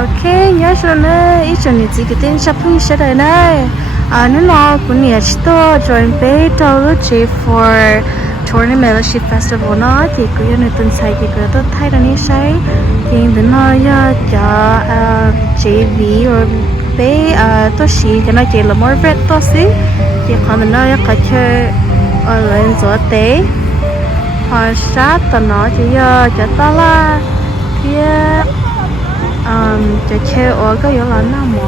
ok nhớ rồi nè ít chỗ này chỉ cái tên sắp huy sẽ đời này nó lo cũng nhớ cho join pay tàu lúc chỉ for tournament là ship festival nó thì cứ như này tuần sai thì cứ tôi thay ra ní sai thì đến nó cho JV or pay tôi chỉ cái nó chỉ là more red tôi xí thì còn nó có chơi ở lên gió tế họ sát tao nó chỉ cho ta là kia cho chơi ở cái chỗ là nào mà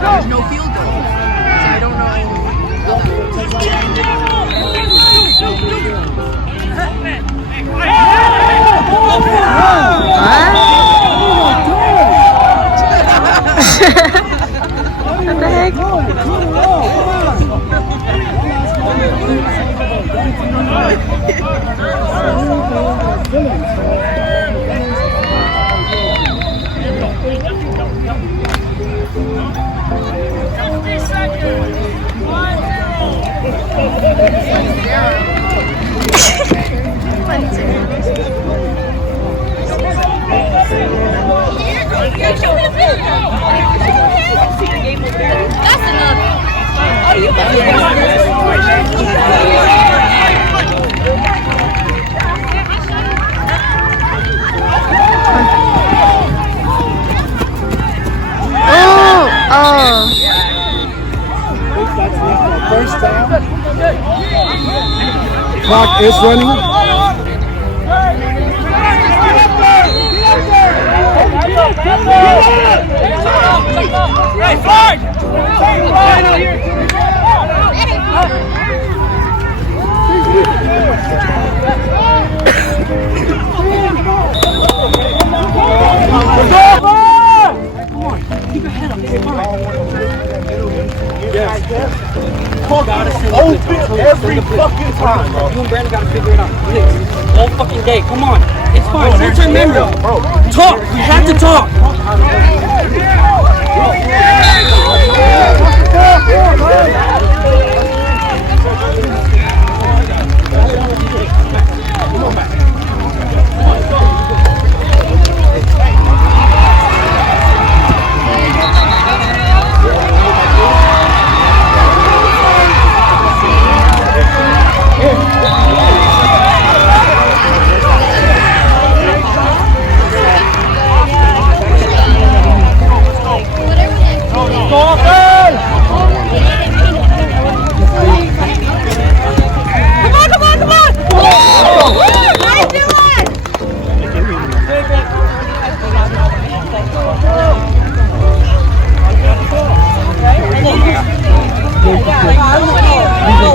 There's no field goal, so I don't What the heck? That's enough. Oh, you got First down. Clock is running. Open every fucking time, bro. You and Brandon gotta figure it out. All fucking day. Come on. It's fine. Don't turn memory. Talk. We have to talk.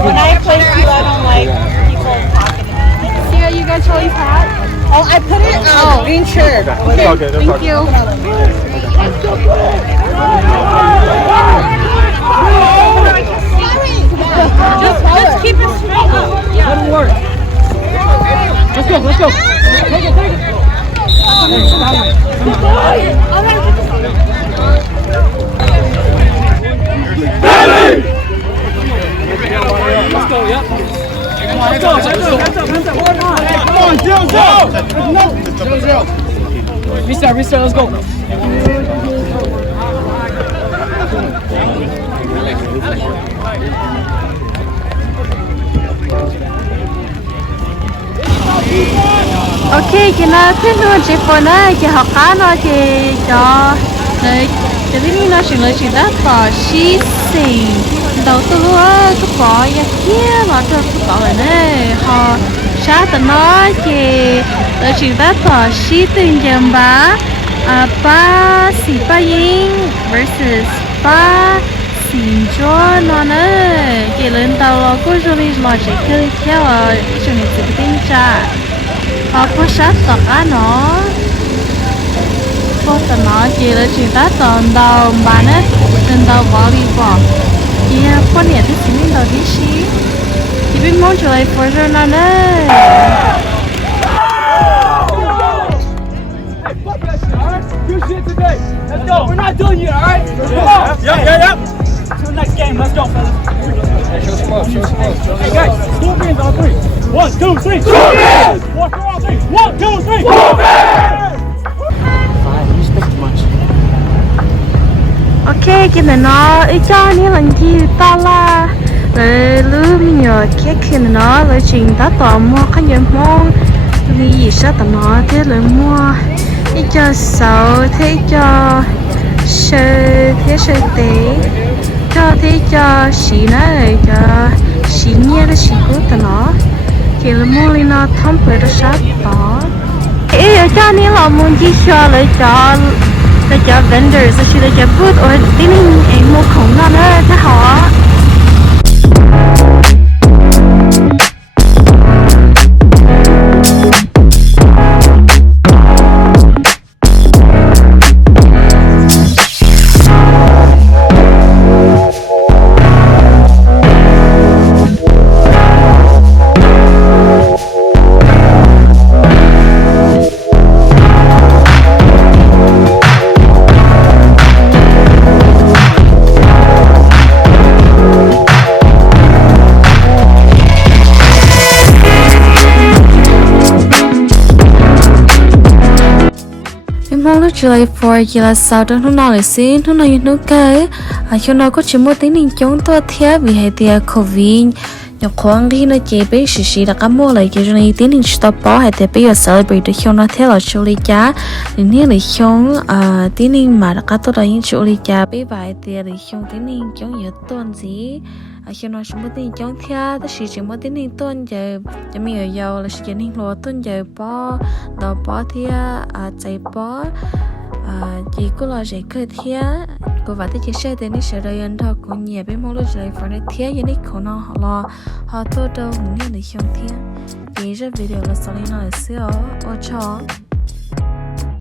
When I play you, I don't like people talking to me. See how you guys always had? Oh, I put it on green shirt. Okay, thank you. Just keep it straight. Let him work. Let's go. Let's go. Take it. Restart, let's go. Ok, cái nó thích luôn chị phụ nữ chị học cá nó thì cho lấy cái gì nó chỉ lấy chỉ đã bỏ xí xì đầu tư cái bỏ ya kia mà tôi cái bỏ này nè họ sát tận nó thì lấy chỉ đã bỏ xí tiền dầm bá ba xì ba yên versus ba xì cho nó nữa cái lên tàu là cô cho đi mà chỉ chơi theo cho nên chỉ tin trả họ có sát tọt á nó có tận nó chỉ là chỉ ta tận đầu bán á tận đầu bỏ đi bỏ thì có nhẹ thì chỉ nên đầu đi xí thì biết mong chờ lại for sure nó đấy. Good shit today. Let's go. We're not done yet, all right? Come on. Yep. To the next game. Let's go, fellas. Show some love. Hey, guys. Scorpions on 3. 1, 2, 3. Scorpions! 1, 2, 3. 1, 2, 3. Scorpions! You speak too much. Ok cái này nó ít cho những lần gì ta là rồi lưu mình nhớ cái khi nó rồi chuyện ta tỏ mua cái gì Hmong vì gì sao tao nó thế rồi mua ít cho sầu thế cho sơ thế sơ tế cho thế cho xí nó rồi cho xí nhẹ là xí cũ tao nó thì là mua lên nó thông phải nó sát bỏ ấy cho nên là muốn gì cho lại cho vendors là chỉ là cho booth or tin anh mua khổng nó nữa thế họ July 4 là sao trong hôm nào lại xin hôm nào như cái cho nó có chỉ một tính nên chống tôi theo vì hệ tia covid nhọc khoáng đi nó chế bé xì đã cắm mua lại cho nên tính nên stop bỏ hệ tia bây giờ celebrate được cho nó theo là July cha nên như là chống tính nên mà đã cắt tôi là những July cha bé vài tia là chống tính nên chống nhiều tuần gì cho nó chỉ một tính chống theo đó chỉ một tính nên tuần giờ cho mình ở giàu là chỉ nên lo tuần giờ bỏ đầu bỏ theo chạy bỏ chỉ có là dễ cười thía cô và tới chia sẻ đến sự đời anh thôi cũng nhiều biết mong lúc lại phải nói thía với những khổ nó họ lo họ tốt đâu những người không thía thì rất video là sau này nói xíu ở cho